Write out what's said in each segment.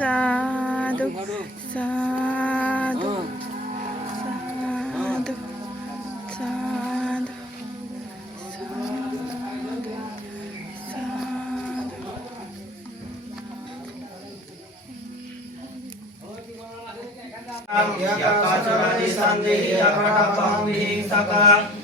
sadu sadu sadu sadu sadu. Sadu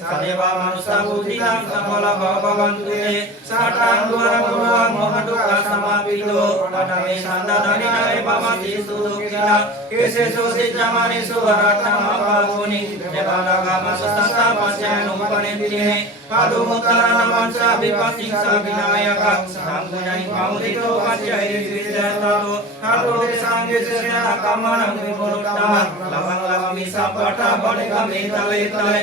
సదేవ మనుసముదితం Samala భవవంతులే సాటాం దురమురం మహదు సమాపిలో పటమే సందనని నవే భవతి సుదుకిల కేసేషు సిద్ధమని సువరతమ పావుని జబాలగ మసస్త పశ్యాను ఉపనితినే పాదు ముత్తర నమంచ విపత్తి సవినాయక సంగుణై పాముదితో పశ్యై విద్యతలో కారుణ్య సంగేశన కమనం విమురుత లవం లవమి సపట బడగ మేతలే తలే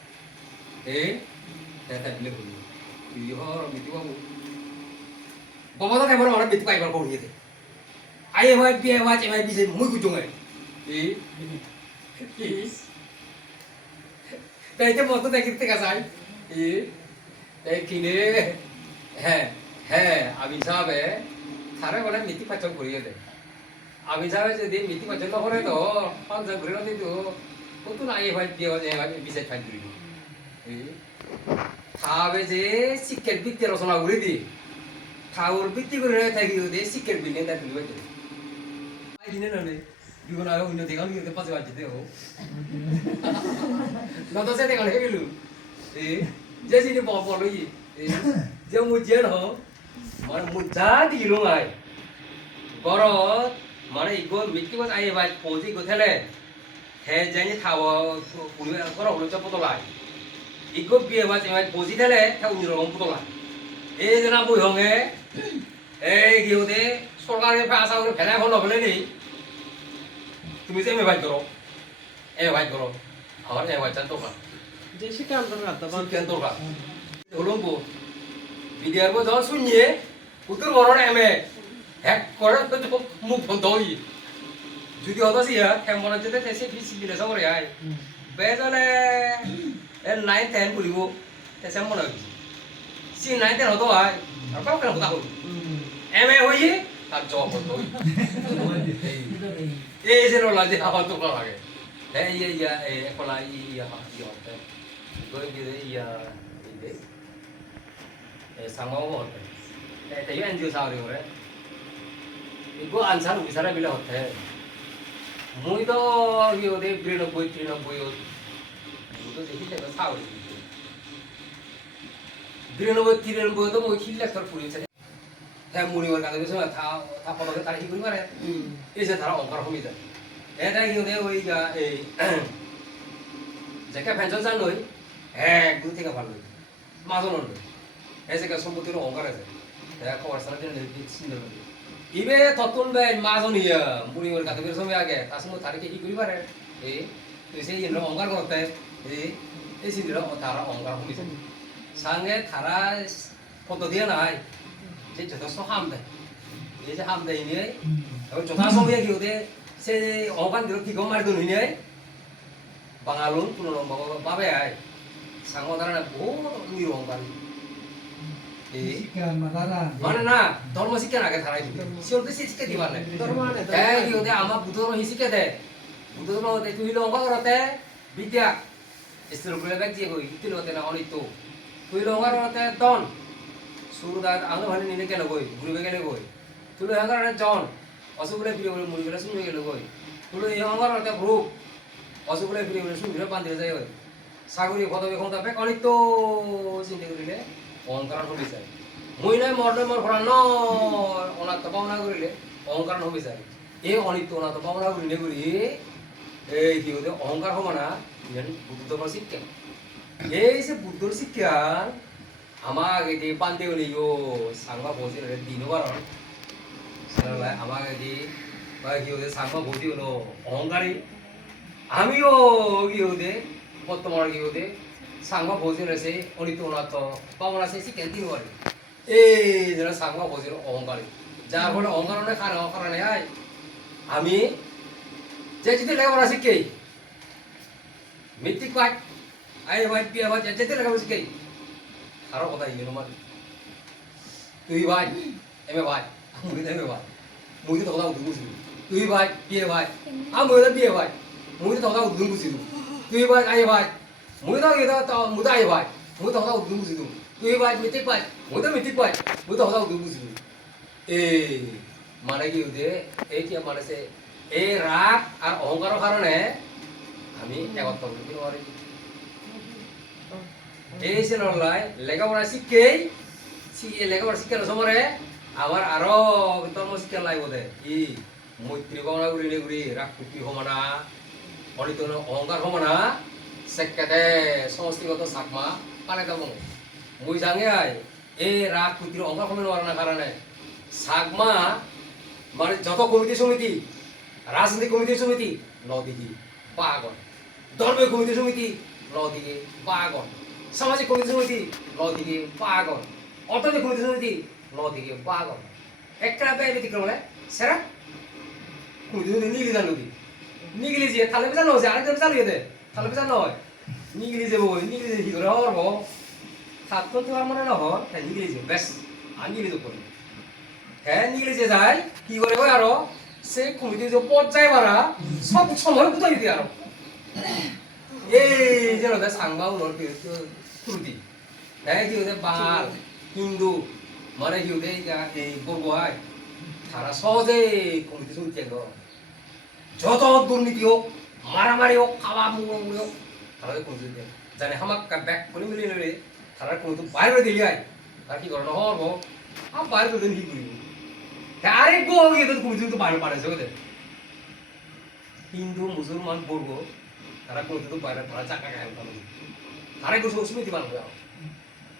এই এটা দিলে হইল ইহর মিটি বাবু Bapak tak mana mana bitu kai kalau kau gitu. Ayah mai biar macam mai bisa mui kujung ai. Eh. Tapi itu foto tak kita kasai. Eh. Tapi kini, heh, heh, abis apa? Thare mana miti pacang kuri ada. Abis apa jadi miti pacang tak kore to, pangsa kuri nanti tu. Kau na ayah mai biar macam bisa cari kuri. Eh. Thave je sikit bitir rosona kuri di. ঠাকুর বৃত্তি করে থাকি ওদের শিক্ষার বিনে তা তুলি বাজে I দিনে না রে বিগন আগে অন্য দেখাল কি পাশে বাজে দেও না তো সে দেখাল হে গেলু এ যে সিনি বল বল ই এ যে মুজে ন মানে মুজা দিলো আই বড় মানে ইগো মিটকি বাজ আই বাই পৌঁছি গথেলে হে জানি থাও পুরি কর হলো চপতলাই ইগো বিয়ে বাজ আই পৌঁছি থেলে হে উনি রকম পুতলাই এই যে না বই হঙে এই গিয়েতে সরকারের আশা করে ফেলা এখন তুমি যে এম ভাই করো এ ভাই করো আমার এ ভাই চান তোমরা যে দরকার তো কেন তোমরা হলুম বো বিডিআর বো যখন শুনিয়ে উত্তর বড় এমে হ্যাক করে তো মুখ বন্ধ হই যদি হতো সিয়া হ্যাঁ মনে যেতে তেসে ফিসি বিলে সবরে আয় বেজলে। এর নাইন টেন পড়িব ডিসেম্বর হইব সি নাইন টেন হতো হয় আর কাউ কেন হতা হল এম এ হইয়ে তার জব হতো এই যে রোলা যে আমার তো করা লাগে হ্যাঁ ইয়া ইয়া একলা ইয়া ইয়া গই গিয়ে ইয়া এই সাঙ্গাও হতে এটা ইয়া এনজিও সাউরি ওরে এগো আনসার বিচারা বিলে হতে মুই তো ইয়ে দে 93 93 বিরানব্বই তিরানব্বই তো মই খিল হ্যাঁ মুড়ি ওর কাছে গেছে থা থা পদকে তারা কি করি পারে এই যে তারা অঙ্কার কমি যায়। এটা কি ওই এই যেকে পেনশন চান লই হ্যাঁ গুলো থেকে ভালো মাজন লই এই যে সম্পত্তির অঙ্কার আছে। হ্যাঁ খবর সারা সুন্দর ইবে ততন বে মাজন ইয়া মুড়ি ওর গেছে সময় আগে তার সঙ্গে তারিখে কি করি পারে এই তুই সেই ইন্দ্র করতে এই এই সিন্দ্র তারা অঙ্কার কমিছে সঙ্গে তারা পদ্ধতি নাই যে যথেষ্ট হাম দেয় এই যে হাম দেয় নিয়ে এবং যথা সময়ে কি ওদের সে অঙ্কান দিল কি গম মারি দিল নিয়ে বাঙালুন পুনর বাবে আয় সাঙ্গ তারা বহুত নির অঙ্কান মানে না ধর্ম শিক্ষা নাগে ধারাই দিবে সিওর তো শিক্ষা দিবার নাই হ্যাঁ কি ওদের আমার ধর্ম শিক্ষা দে বুদ্ধ ধর্ম তুই হইলে অঙ্ক করতে বিদ্যা ස්ත්‍රකුලයක් ජීවෝ ඉතිල වතන අනිතෝ කුයි රෝගර වතන තොන් සූරුදාර අංග වහන නිල කෙල ගොයි ගුරු වෙකල ගොයි තුළු හංගරන ජොන් অসুগুলে ফিরে বলে মুড়ি গেলে শুনে গেল গই তুলো এই অঙ্গর অর্থাৎ গ্রুপ অসুগুলে ফিরে বলে শুনে পান দিয়ে যায় সাগরী পদবে ক্ষমতা পেক অনিত্য, চিন্তা করিলে অহংকারণ হবি যায়। মই নাই মর মর ভরা ন অনাত্ম পাওনা করিলে অহংকারণ হবি যায়। এই অনিত্য, অনাত্ম পাওনা করিলে করি, এই কি অহংকার হবা না। সমানা যেন বুদ্ধৰ শিক্ষা এই যে বুদ্ধর শিক্ষা আমাক এটি পান্তে হলে ইয়ো সাংবা বসে দিন বারণ সেনালাই আমাক এটি বা কি হতে সাংবা বসি হলো অহংকারী আমিও কি হতে বর্তমান কি হতে সাংবা রয়েছে অনিত্য অনাত্ম পাবনা সে শিক্ষা দিন পারে এই যেন সাংবা বসে অহংকারী যার ফলে অহংকারণে কারণে কারণে আয় আমি যে যদি লেখাপড়া শিখে মেট্রিক পাই আই ভাই পিয়া ভাই যেতে লেখাপড়া শিখে আরও কথা ইয়ে নমার তুই ভাই এমএ ভাই মুই এমএ ভাই মুই তো কথা উঠুন বুঝিল তুই ভাই পিয়ে ভাই আ মুই তো পিয়ে ভাই মুই তো কথা উঠুন বুঝিল তুই ভাই আই ভাই মুই তো এটা তো মুই তো ভাই মুই তো কথা উঠুন বুঝিল তুই ভাই মেট্রিক পাই মুই তো মেট্রিক পাই মুই তো কথা উঠুন বুঝিল এই মানে কি হতে এই কি মানে সে এই রাগ আর অহংকারের কারণে আমি একত্র করতে পারি। এই যে নলাই লেখাপড়া শিখেই শি- লেখাপড়া শিক্ষার সময় আমার আরও ধর্ম শিক্ষা লাগবে দে ই মৈত্রী ভাবনা করি নে করি রাগ কুটি সমানা অনিত অহংকার সমষ্টিগত চাকমা, পালে যাব। মই জাঙে আই, এই রাগ কুটির অহংকার কমে না কারণে সাগমা মানে যত কমিটি সমিতি রাজনৈতিক কমিটি সমিতি নদিকে পাগল। ধর্মীয় কমিটি সমিতি নদিকে পাগল। সামাজিক কমিটি সমিতি নদিকে পাগল। অর্থনৈতিক কমিটি সমিতি নদিকে পাগল। একটা ব্যয় ব্যতিক্রম হলে সেরা? কমিটি সমিতি নিগলি জানো কি? নিগলি যে থালে বেজা নয় আরেকজন চালু দে থালে বেজা নয় নিগলি যে বই নিগলি যে কি করে হরব ছাত্র তো আর মনে নহয় তাই নিগলি যে বেশ আনিগলি যে করি হ্যাঁ নিগলিজে যায়, কি করে ওই আরও? সে কমিটি যে পর্যায় বাড়া সব সময় বুঝাই দিয়ে আরও। এই যে ওদের সাংবা উনোর ত্রুটি হ্যাঁ কি ওদের বাঙাল হিন্দু মানে কি ওদের এই হয় তারা সহজে কমিটি শুনতে গো। যত দুর্নীতি হোক, মারামারি হোক, খাওয়া মুড়ি হোক, তারা কমিটি জানে হামাক ব্যাক করে মিলে নিলে তারা কমিটি বাইরে দিলি আয় তার কি করে? নহব আম বাইরে তো কি করিব আরে গো গিয়ে তো কমিটি তো বাইরে ওদের। হিন্দু, মুসলমান, বর্গ তাरा कोणतं बाहेर फळाचा काय काय होता তারা কিছু অসুবিধা মানুষ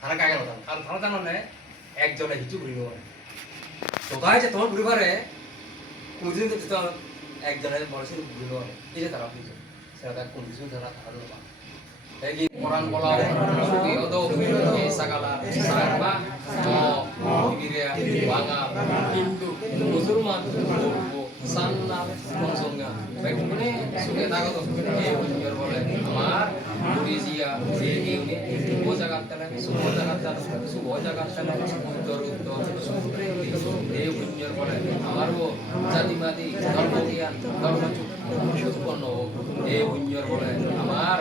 তারা কাকে কথা কারণ তারা জানো না, একজনে কিছু ঘুরিব পারে কোথায় যে তোমার ঘুরি পারে কোনদিন তো একজনে মানুষের ঘুরিব পারে এই যে তারা বুঝে। সেটা তার কোন কিছু তারা তারা লোক lagi orang kolau di odo di sakala sarma mo dibiria banga hindu musulman sanna konsonga baik mune sudah tahu tuh eh junior boleh amar Indonesia ini ini वो जगह तला सुबह जगह तला सुबह जगह तला उत्तर उत्तर सुप्रे देव पुण्यर बोले আমার ও জাতিবাদী ধর্ম জ্ঞান ধর্ম উৎপন্ন হোক এ পুণ্যর বলে আমার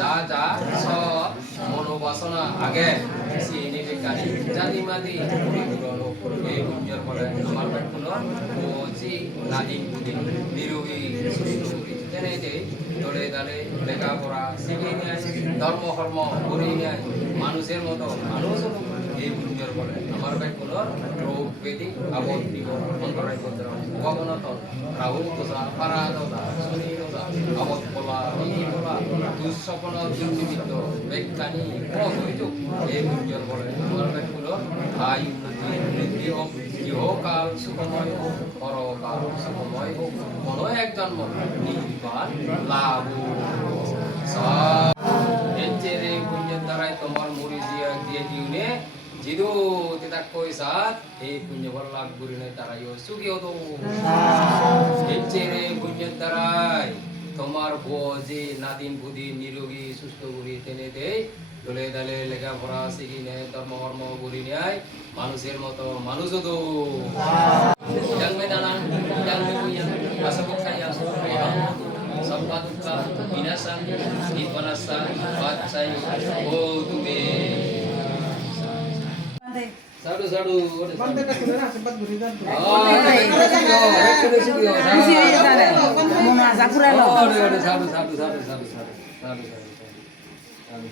যা যা সব মনোবাসনা আগে জালিমাদি করবে উজ্জ্বল করে আমার পাঠগুলো ও যে নাজিম নিরোগী সুস্থ তেনে যে দলে দলে লেখাপড়া শিখে নিয়ে ধর্ম, কর্ম করে নিয়ে মানুষের মতো মানুষও ದುರ್ಬಲ ಅಮರಬೇಕುಲ ರೋಗ ವೇದಿ ಅವತ್ತಿವ ಮಂತ್ರೈಕೊಂಡ ಅವಗನತ ರಾಹುತದ ಪರಾಗದ ಸುನೀಲದ ಅವತ್ಪಲ ನೀಲ দুঃস্বপ্ন দুর্নিমিত্ত বৈজ্ঞানিক অভিযোগ এই দুর্বল অমরবেকুল ভাই বৃদ্ধি হোক ইহকাল সুখময় হোক, পরকাল সুখময় হোক কোনো এক জন্ম, নির্বাণ লাভ সব এর দ্বারাই তোমার দিয়ে দিয়ে দিউনে जिदो तिथं कोई साथ हे पुंज वल्लाक गुरी नाही तारायो सुखी होतो रे पुंज ताराय তোমার বজে নাদিন বুদি নিরোগী সুস্থ করি টেনে দেয় দলে দলে লেখাপড়া শিখি নেয় ধর্মকর্ম করি নেয় মানুষের মতো মানুষ তো জন্মে দানা জন্মে কইয়া বাসবক খাইয়া সব্বা দুঃখা বিনাশা নির্বনাশা বাচ্চাই ও তুমি સાડું સાડું બંધ કરી ના સંપત ભરી દે હા સાપુરા લો સાડું સાડું સાડું સાડું સાડું સાડું સાડું સાડું સાડું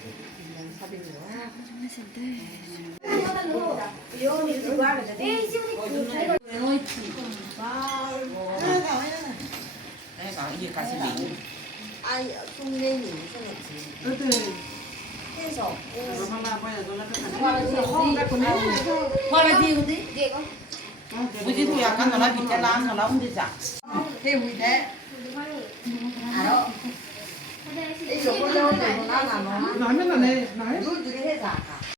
સાડું বুঝি তুই এখন ধরা বিটা লান ধরা উঠে যা সেই বুঝতে আরও এই লোক না না না না না না না না না না না না না না না না